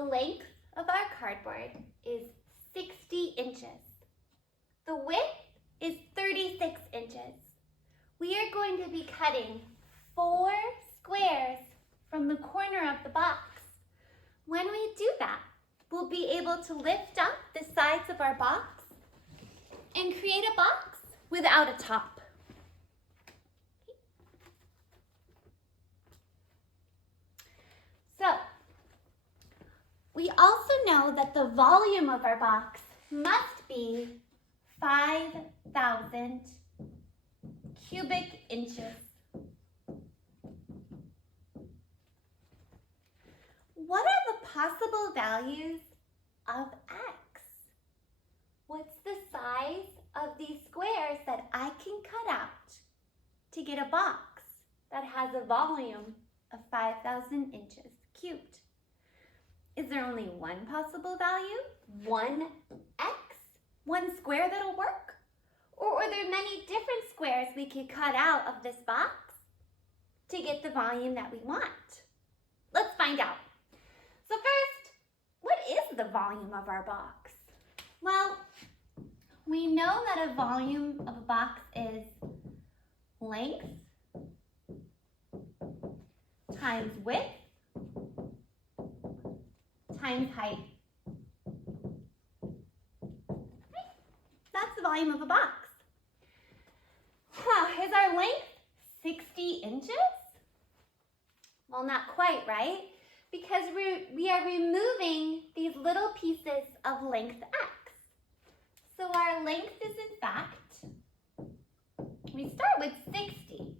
The length of our cardboard is 60 inches. The width is 36 inches. We are going to be cutting 4 squares from the corner of the box. When we do that, we'll be able to lift up the sides of our box and create a box without a top. So, we also know that the volume of our box must be 5,000 cubic inches. What are the possible values of x? What's the size of these squares that I can cut out to get a box that has a volume of 5,000 inches cubed? Is there only one possible value? One x? One square that'll work? Or are there many different squares we could cut out of this box to get the volume that we want? Let's find out. So first, what is the volume of our box? Well, we know that a volume of a box is length times width times height. That's the volume of a box. Is our length 60 inches? Well, not quite, right? Because we are removing these little pieces of length x. So our length is in fact, we start with 60,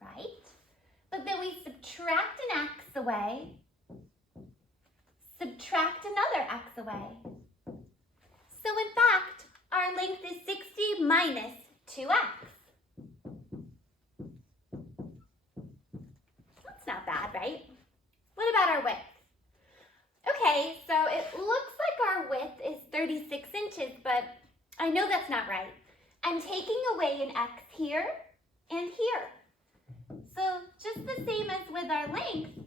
right? But then we subtract an x away, subtract another x away. So in fact, our length is 60 minus 2x. That's not bad, right? What about our width? Okay, so it looks like our width is 36 inches, but I know that's not right. I'm taking away an x here and here. So just the same as with our length,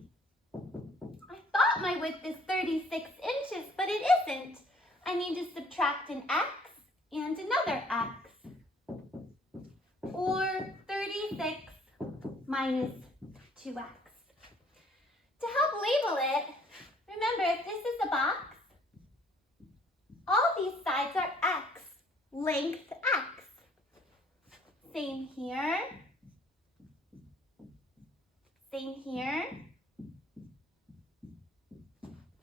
I thought my width is 36 inches, but it isn't. I need to subtract an x and another x, or 36 minus 2x. To help label it, remember, if this is a box, all these sides are x, length x. Same here,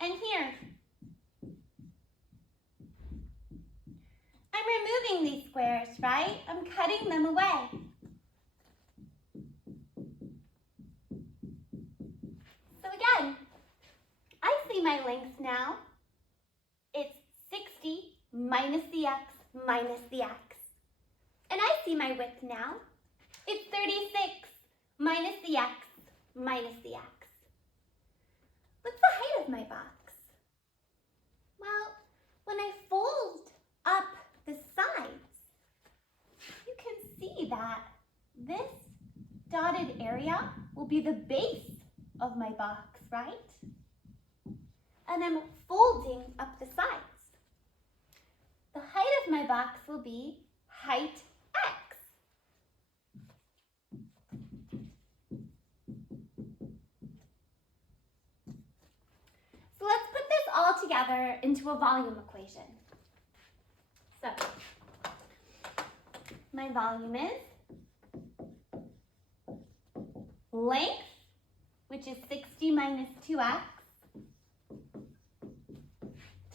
and here. I'm removing these squares, right? I'm cutting them away. So again, I see my length now. It's 60 minus the x minus the x. And I see my width now. It's 36 minus the x minus the x. What's the height of my box? Well, when I fold up the sides, you can see that this dotted area will be the base of my box, right? And I'm folding up the sides. The height of my box will be height x. So let's put this all together into a volume equation. So my volume is length, which is 60 minus 2x,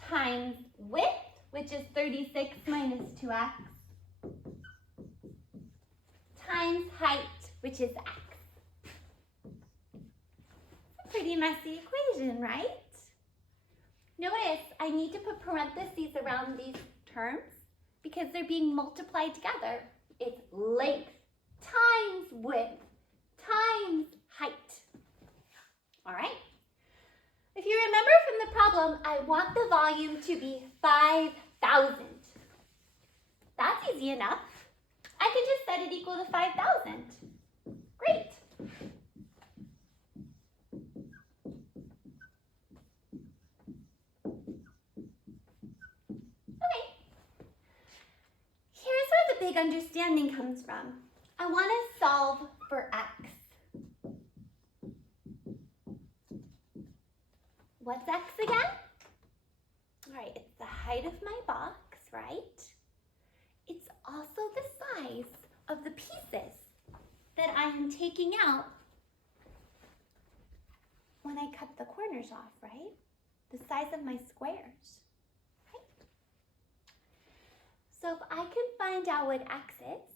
times width, which is 36 minus 2x, times height, which is x. It's a pretty messy equation, right? Notice I need to put parentheses around these terms because they're being multiplied together. It's length times width times height. All right? If you remember from the problem, I want the volume to be 5,000. That's easy enough. I can just set it equal to 5,000. Great. big understanding comes from. I want to solve for x. What's x again? All right, it's the height of my box, right? It's also the size of the pieces that I am taking out when I cut the corners off, right? The size of my squares, right? So if I can find out what x is,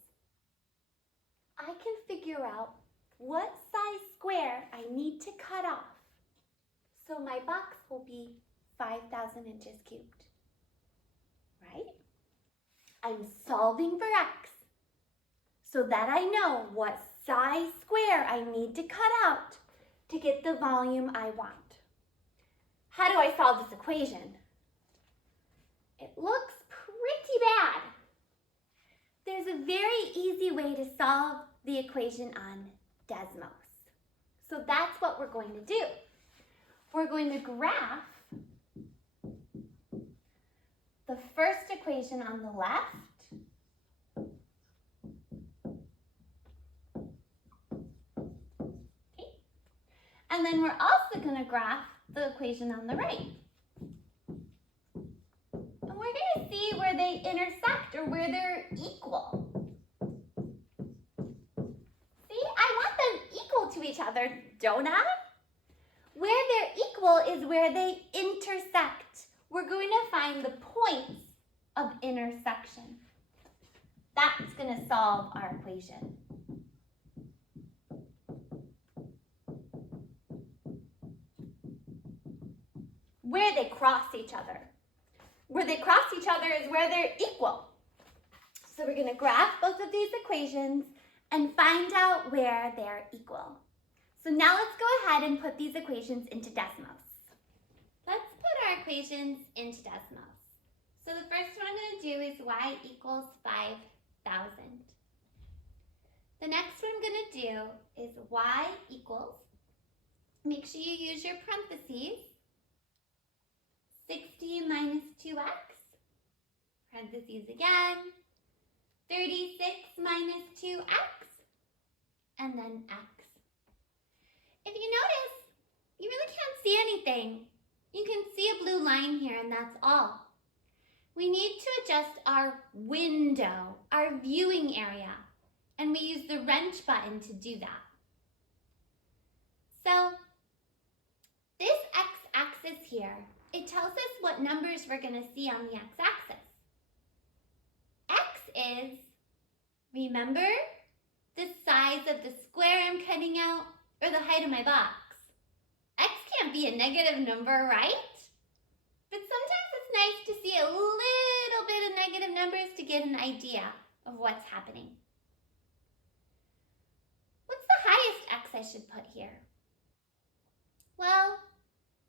I can figure out what size square I need to cut off so my box will be 5,000 inches cubed, right? I'm solving for x so that I know what size square I need to cut out to get the volume I want. How do I solve this equation? It looks pretty bad. There's a very easy way to solve the equation on Desmos. So that's what we're going to do. We're going to graph the first equation on the left and then we're also going to graph the equation on the right. And we're going to see where they intersect or where they're equal. See, I want them equal to each other, don't I? Where they're equal is where they intersect. We're going to find the points of intersection. That's going to solve our equation. Where they cross each other. Where they cross each other is where they're equal. So we're going to graph both of these equations and find out where they're equal. So now let's go ahead and put these equations into Desmos. Let's put our equations into Desmos. So the first one I'm going to do is y equals 5,000. The next one I'm going to do is y equals, make sure you use your parentheses, 60 minus 2x, parentheses again, 36 minus 2x, and then x. If you notice, you really can't see anything. You can see a blue line here, and that's all. We need to adjust our window, our viewing area, and we use the wrench button to do that. So, this x-axis here, it tells us what numbers we're going to see on the x-axis. X is, remember, the size of the square I'm cutting out or the height of my box. X can't be a negative number, right? But sometimes it's nice to see a little bit of negative numbers to get an idea of what's happening. What's the highest x I should put here? Well,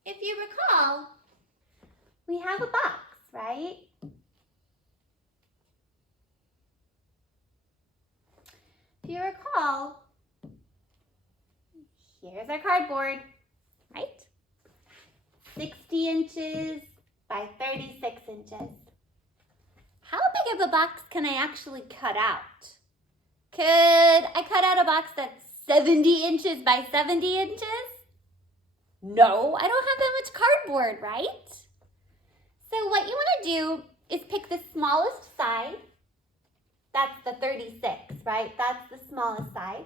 if you recall, we have a box, right? If you recall, here's our cardboard, right? 60 inches by 36 inches. How big of a box can I actually cut out? Could I cut out a box that's 70 inches by 70 inches? No, I don't have that much cardboard, right? So what you want to do is pick the smallest side. That's the 36, right? That's the smallest side.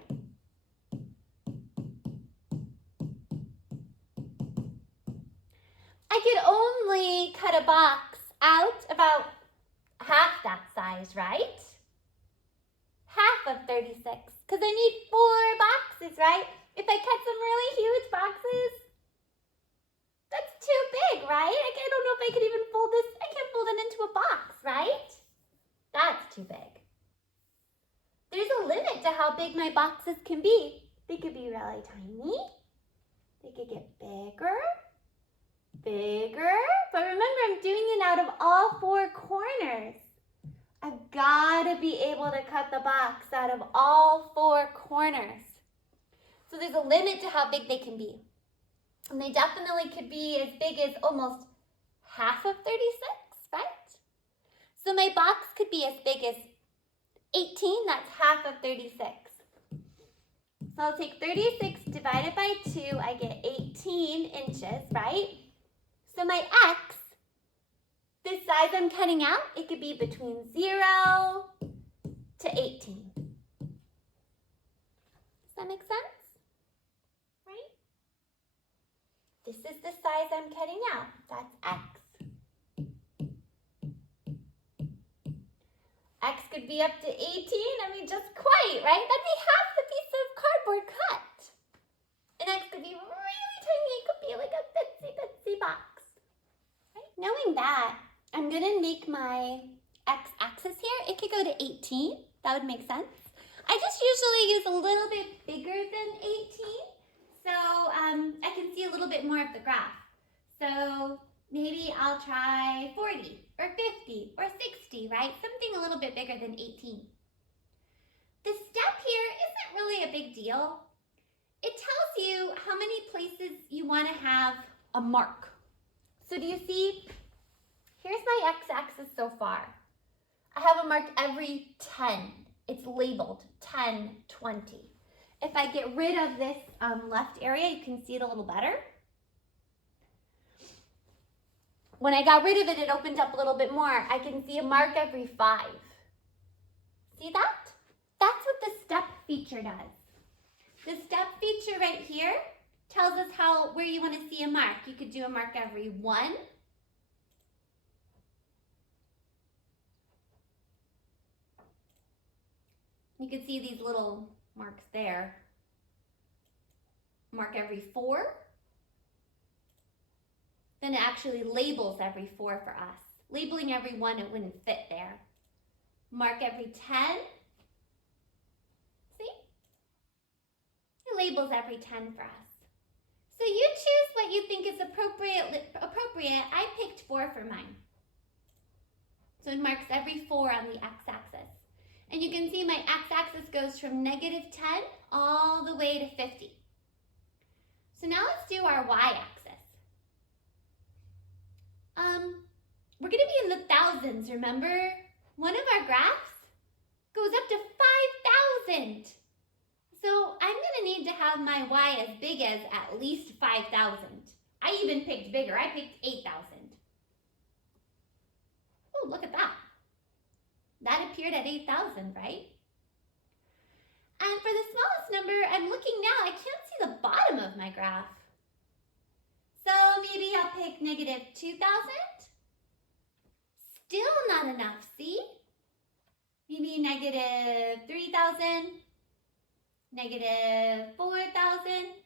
I could only cut a box out about half that size, right? Half of 36, because I need 4 boxes, right? If I cut some really huge boxes, that's too big, right? I don't know if I could even fold this. I can't fold it into a box, right? That's too big. There's a limit to how big my boxes can be. They could be really tiny. They could get bigger, but remember I'm doing it out of all 4 corners. I've got to be able to cut the box out of all 4 corners. So there's a limit to how big they can be. And they definitely could be as big as almost half of 36, right? So my box could be as big as 18, that's half of 36. So I'll take 36 divided by 2, I get 18 inches, right? So my x, this size I'm cutting out, it could be between 0 to 18. Does that make sense? Right? This is the size I'm cutting out. That's x. X could be up to 18. I mean, just quite, right? That'd be half the piece of cardboard cut. And X could be really tiny. It could be like a bitsy box. Right? Knowing that, I'm going to make my x-axis here. It could go to 18. That would make sense. I just usually use a little bit bigger than 18. So I can see a little bit more of the graph. So maybe I'll try 40 or 50 or 60, right? Something a little bit bigger than 18. The step here isn't really a big deal. It tells you how many places you want to have a mark. So do you see? Here's my x-axis so far. I have a mark every 10. It's labeled 10, 20. If I get rid of this left area, you can see it a little better. When I got rid of it, it opened up a little bit more. I can see a mark every 5. See that? That's what the step feature does. The step feature right here tells us where you want to see a mark. You could do a mark every 1. You can see these little marks there. Mark every 4. Then it actually labels every 4 for us. Labeling every 1, it wouldn't fit there. Mark every 10. See? It labels every 10 for us. So you choose what you think is appropriate. I picked 4 for mine. So it marks every 4 on the x-axis. And you can see my x-axis goes from -10 all the way to 50. So now let's do our y-axis. We're going to be in the thousands, remember? One of our graphs goes up to 5,000. So I'm going to need to have my y as big as at least 5,000. I even picked bigger. I picked 8,000. Oh, look at that. That appeared at 8,000, right? And for the smallest number, I'm looking now, I can't see the bottom of my graph. So maybe I'll pick -2,000. Still not enough, see? Maybe -3,000, -4,000.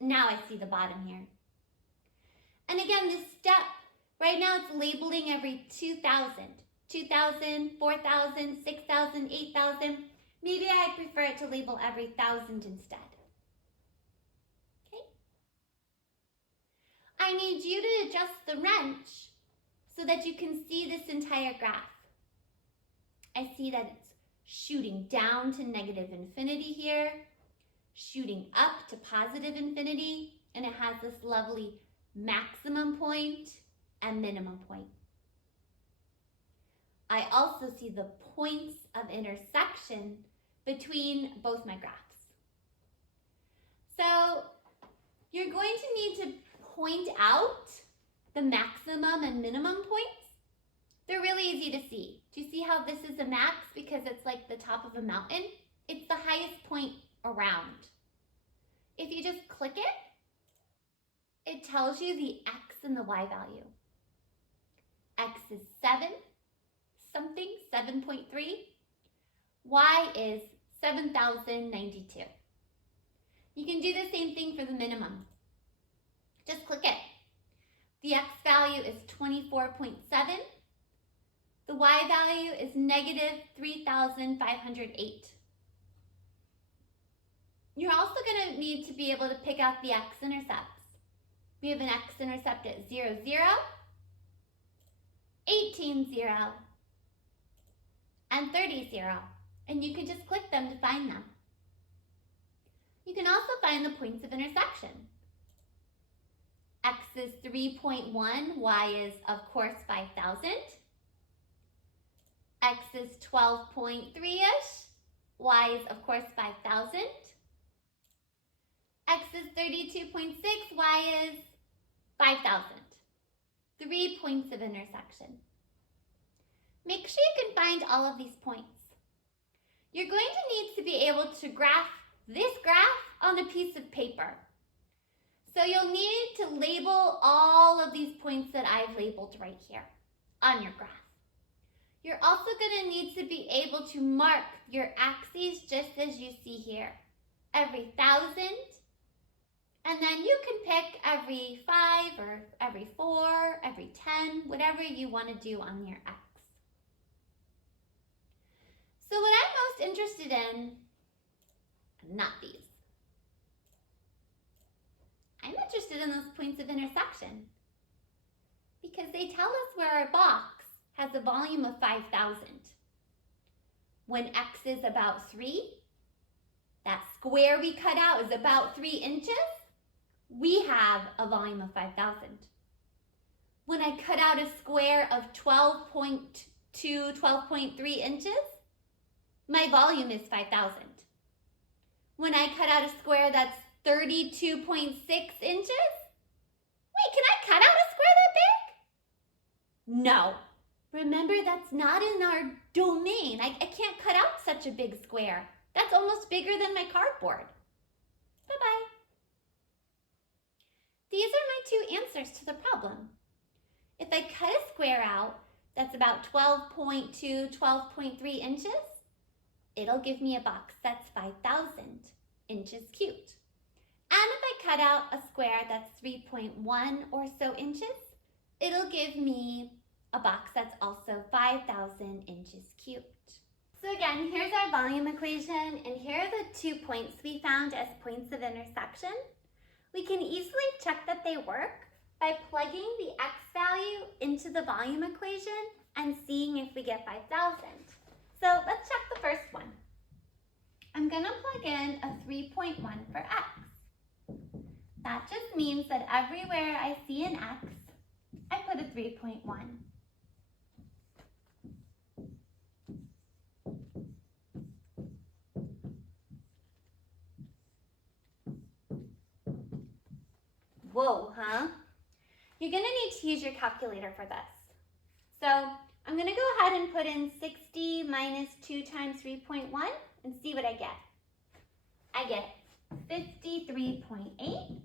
Now I see the bottom here. And again, this step, right now it's labeling every 2,000. 2,000, 4,000, 6,000, 8,000. Maybe I prefer it to label every 1,000 instead. Okay? I need you to adjust the wrench so that you can see this entire graph. I see that it's shooting down to -infinity here, shooting up to +infinity, and it has this lovely maximum point and minimum point. I also see the points of intersection between both my graphs. So you're going to need to point out the maximum and minimum points. They're really easy to see. Do you see how this is a max because it's like the top of a mountain? It's the highest point around. If you just click it, it tells you the x and the y value. X is 7.3. Y is 7,092. You can do the same thing for the minimum. Just click it. The x value is 24.7. The y value is -3,508. You're also going to need to be able to pick out the x-intercepts. We have an x-intercept at 0, 0, 18, 0, and 30, 0. And you can just click them to find them. You can also find the points of intersection. X is 3.1, y is, of course, 5,000. X is 12.3-ish. Y is, of course, 5,000. X is 32.6. Y is 5,000. 3 points of intersection. Make sure you can find all of these points. You're going to need to be able to graph this graph on a piece of paper. So you'll need to label all of these points that I've labeled right here on your graph. You're also going to need to be able to mark your axes just as you see here. Every 1,000, and then you can pick every 5 or every 4, every 10, whatever you want to do on your X. So what I'm most interested in, not these. I'm interested in those points of intersection because they tell us where a box has a volume of 5,000. When X is about 3, that square we cut out is about 3 inches, we have a volume of 5,000. When I cut out a square of 12.2, 12.3 inches, my volume is 5,000. When I cut out a square that's 32.6 inches, wait, can I cut out a square that big? No. Remember, that's not in our domain. I can't cut out such a big square. That's almost bigger than my cardboard. Bye-bye. These are my 2 answers to the problem. If I cut a square out that's about 12.2, 12.3 inches, it'll give me a box that's 5,000 inches cubed. And if I cut out a square that's 3.1 or so inches, it'll give me a box that's also 5,000 inches cubed. So again, here's our volume equation, and here are the 2 points we found as points of intersection. We can easily check that they work by plugging the X value into the volume equation and seeing if we get 5,000. So let's check the first one. I'm going to plug in a 3.1 for X. That just means that everywhere I see an X, I put a 3.1. Whoa, huh? You're going to need to use your calculator for this. So I'm going to go ahead and put in 60 minus 2 times 3.1 and see what I get. I get 53.8.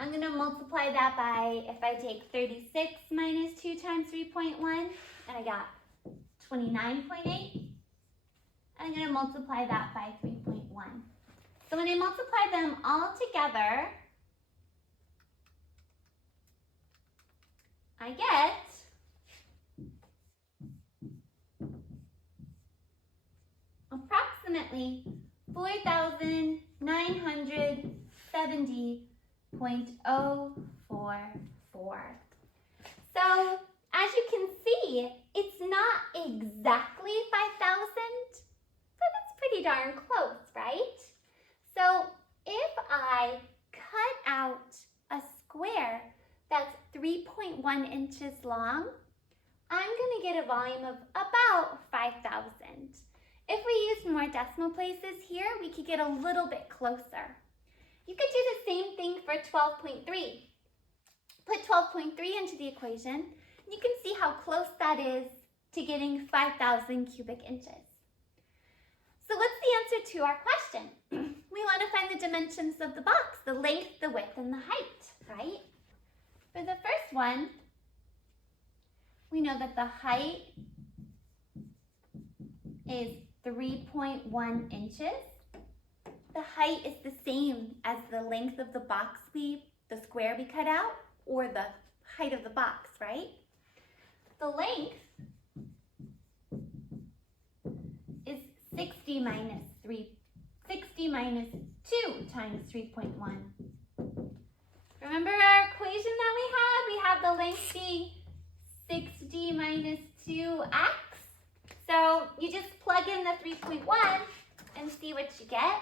I'm going to multiply that by, if I take 36 minus 2 times 3.1, and I got 29.8. I'm going to multiply that by 3.1. So when I multiply them all together, I get approximately 4,970.044. So as you can see, it's not exactly 5,000, but it's pretty darn close, right? So if I cut out a square that's 3.1 inches long, I'm going to get a volume of about 5,000. If we used more decimal places here, we could get a little bit closer. You could do the same thing for 12.3. Put 12.3 into the equation, and you can see how close that is to getting 5,000 cubic inches. So what's the answer to our question? We want to find the dimensions of the box, the length, the width, and the height, right? For the first one, we know that the height is 3.1 inches. The height is the same as the length of the box the square we cut out, or the height of the box, right? The length is 60 minus 2 times 3.1. Remember our equation that we had? We had the length be 60 minus 2x. So you just plug in the 3.1 and see what you get.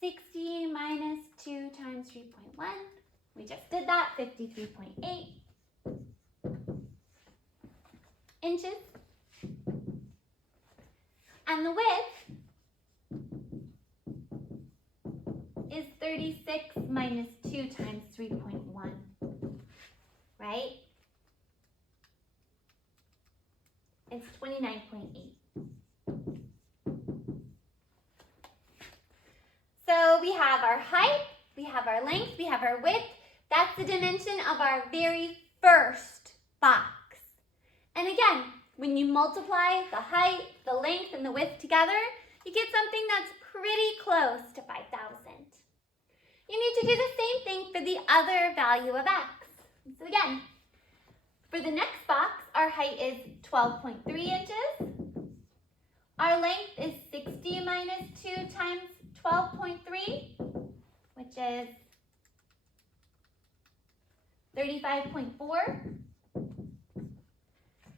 60 minus 2 times 3.1. We just did that, 53.8. inches. And the width is 36 minus 2 times 3.1, right? It's 29.8. So we have our height, we have our length, we have our width. That's the dimension of our very first box. And again, when you multiply the height, the length, and the width together, you get something that's pretty close to 5,000. You need to do the same thing for the other value of x. So again, for the next box, our height is 12.3 inches. Our length is 60 minus 2 times 12.3, which is 35.4.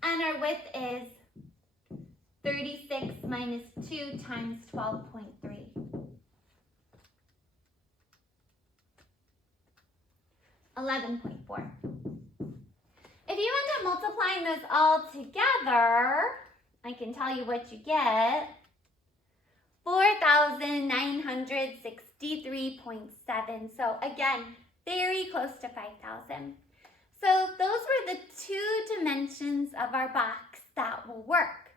And our width is 36 minus 2 times 12.3. $11.4. If you end up multiplying those all together, I can tell you what you get. 4,963.7. So again, very close to 5,000. So those were the two dimensions of our box that will work.